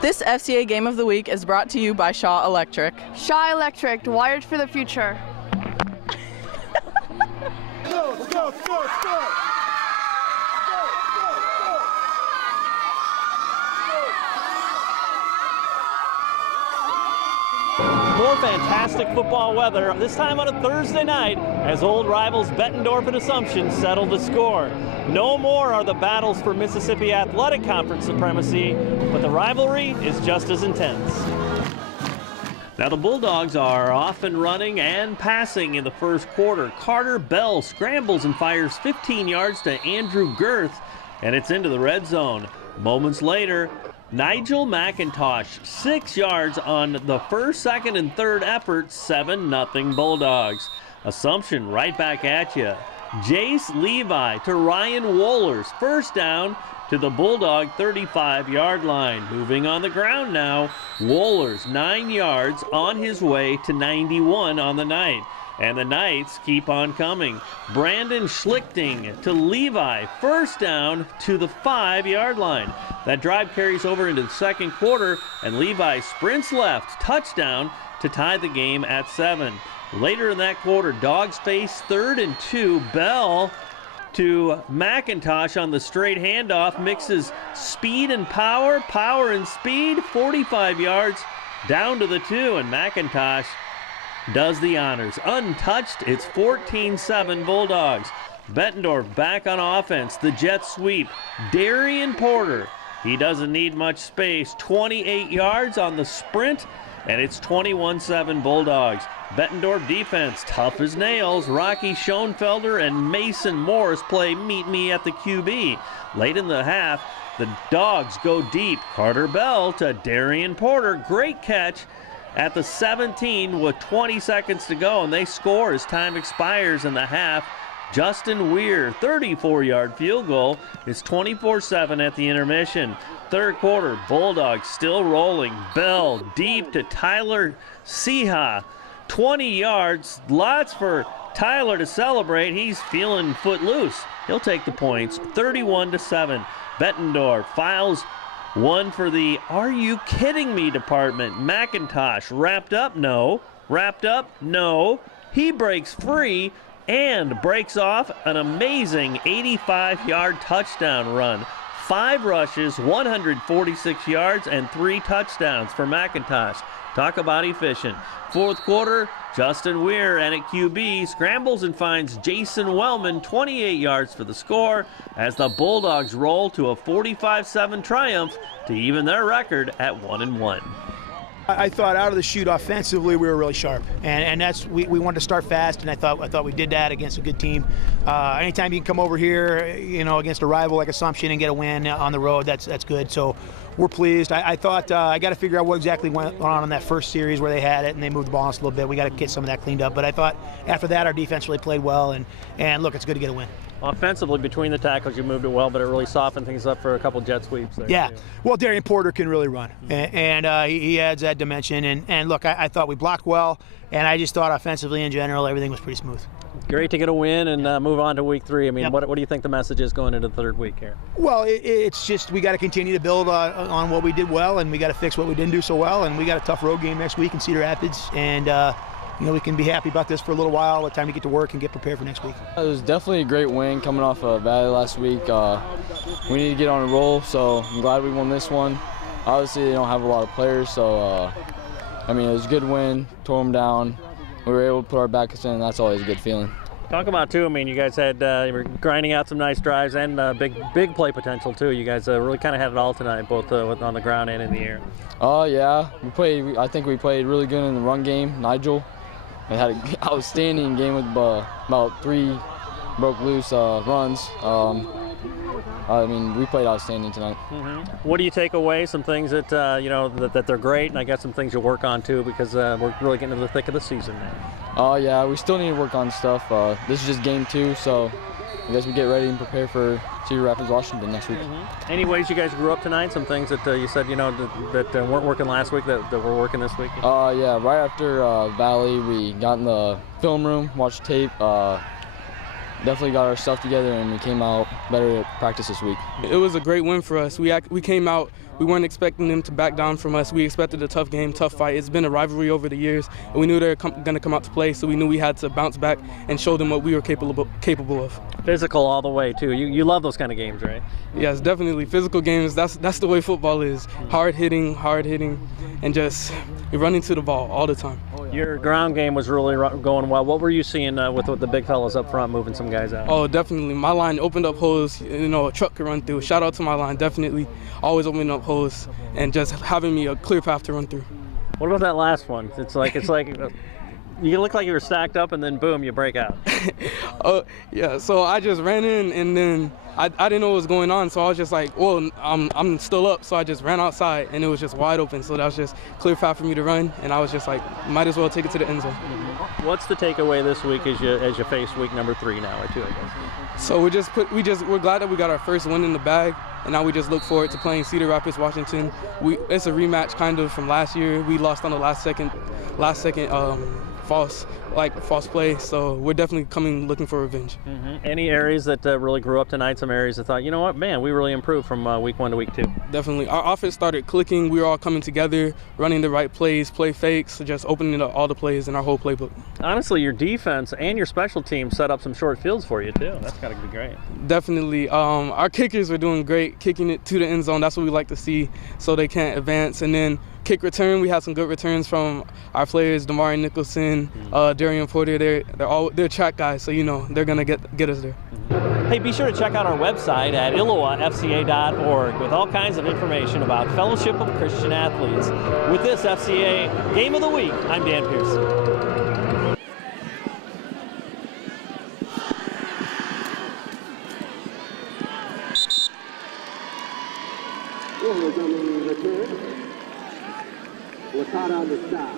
This FCA Game of the Week is brought to you by Shaw Electric. Shaw Electric, wired for the future. Go, go, go, go! More fantastic football weather, this time on a Thursday night, as old rivals Bettendorf and Assumption settle the score. No more are the battles for Mississippi Athletic Conference supremacy, but the rivalry is just as intense. Now the Bulldogs are off and running and passing in the first quarter. Carter Bell scrambles and fires 15 yards to Andrew Girth, and it's into the red zone. Moments later, Nigel McIntosh, 6 yards on the first, second, and third effort, 7-0 Bulldogs. Assumption right back at you. Jace Levi to Ryan Wohlers, first down to the Bulldog 35-yard line. Moving on the ground now, Wohlers 9 yards on his way to 91 on the night. And the Knights keep on coming. Brandon Schlichting to Levi, first down to the 5-yard line. That drive carries over into the second quarter, and Levi sprints left, touchdown to tie the game at 7. Later in that quarter, Dogs face 3rd and 2. Bell to McIntosh on the straight handoff, mixes speed and power, power and speed, 45 yards down to the 2, and McIntosh does the honors. Untouched, it's 14-7 Bulldogs. Bettendorf back on offense. The jet sweep. Darian Porter, he doesn't need much space. 28 yards on the sprint, and it's 21-7 Bulldogs. Bettendorf defense, tough as nails. Rocky Schoenfelder and Mason Morris play meet me at the QB. Late in the half, the Dogs go deep. Carter Bell to Darian Porter. Great catch at the 17 with 20 seconds to go, and they score as time expires in the half. Justin Weir, 34-yard field goal. It's 24-7 at the intermission. Third quarter, Bulldogs still rolling. Bell deep to Tyler Seha, 20 yards. Lots for Tyler to celebrate. He's feeling footloose. He'll take the points, 31-7. Bettendorf files one for the "Are you kidding me" department. McIntosh wrapped up, no. Wrapped up, no. He breaks free and breaks off an amazing 85-yard touchdown run. 5 rushes, 146 yards, and 3 touchdowns for McIntosh. Talk about efficient. Fourth quarter, Justin Weir, and at QB, scrambles and finds Jason Wellman, 28 yards for the score, as the Bulldogs roll to a 45-7 triumph to even their record at 1-1. I thought out of the chute offensively we were really sharp, and that's we wanted to start fast, and I thought we did that against a good team. Anytime you can come over here, you know, against a rival like Assumption and get a win on the road, that's good. So we're pleased. I thought I got to figure out what exactly went on in that first series where they had it and they moved the ball on us a little bit. We got to get some of that cleaned up. But I thought after that our defense really played well, and look, it's good to get a win. Offensively, between the tackles, you moved it well, but it really softened things up for a couple jet sweeps there. Yeah, well, Darian Porter can really run, and he adds that dimension. And look, I thought we blocked well, and I just thought offensively in general, everything was pretty smooth. Great to get a win and move on to week 3. I mean, Yep. what do you think the message is going into the third week here? Well, it's just we got to continue to build on what we did well, and we got to fix what we didn't do so well, and we got a tough road game next week in Cedar Rapids, and you know, we can be happy about this for a little while. It's time to get to work and get prepared for next week. It was definitely a great win coming off of Valley last week. We need to get on a roll, so I'm glad we won this one. Obviously, they don't have a lot of players, so I mean, it was a good win. Tore them down. We were able to put our backs in, and that's always a good feeling. Talk about, too, I mean, you guys had, you were grinding out some nice drives and big play potential, too. You guys really kind of had it all tonight, both on the ground and in the air. Oh, yeah. I think we played really good in the run game. Nigel had an outstanding game with about 3 broke loose runs. I mean, we played outstanding tonight. Mm-hmm. What do you take away? Some things that, you know, that they're great, and I got some things to work on, too, because we're really getting into the thick of the season now. Yeah, we still need to work on stuff. This is just game 2, so I guess we get ready and prepare for Cedar Rapids, Washington next week. Mm-hmm. Any ways you guys grew up tonight? Some things that you said, you know, that weren't working last week that we're working this week? Yeah, right after Valley, we got in the film room, watched tape, definitely got our stuff together, and we came out better at practice this week. It was a great win for us. We came out we weren't expecting them to back down from us. We expected a tough game, tough fight. It's been a rivalry over the years, and we knew they were going to come out to play, so we knew we had to bounce back and show them what we were capable of. Physical all the way, too. You love those kind of games, right? Yes, definitely. Physical games, that's the way football is. Hard hitting, and just running to the ball all the time. Your ground game was really going well. What were you seeing with the big fellas up front moving some guys out? Oh, definitely. My line opened up holes, a truck could run through. Shout out to my line, definitely. Always opening up holes and just having me a clear path to run through. What about that last one? It's like you look like you were stacked up and then boom, you break out. Oh, yeah, so I just ran in and then I didn't know what was going on, so I was just like, well, I'm still up, so I just ran outside and it was just wide open, so that was just clear path for me to run, and I was just like, might as well take it to the end zone. What's the takeaway this week as you face week number 3 now, too, I guess? So we're glad that we got our first win in the bag, and now we just look forward to playing Cedar Rapids, Washington. It's a rematch kind of from last year. We lost on the last second false play, so we're definitely looking for revenge. Any areas that really grew up tonight? Some areas that thought, you know what, man, we really improved from week 1 to week 2. Definitely. Our offense started clicking. We were all coming together, running the right plays, play fakes, just opening up all the plays in our whole playbook. Honestly, your defense and your special team set up some short fields for you, too. That's got to be great. Definitely. Our kickers were doing great, kicking it to the end zone. That's what we like to see, so they can't advance. And then kick return, we had some good returns from our players, Damari Nicholson, Darian Porter. They're track guys, so they're gonna get us there. Hey, be sure to check out our website at ILLOWAFCA.org with all kinds of information about Fellowship of Christian Athletes. With this FCA Game of the Week, I'm Dan Pearson. We're on the stop.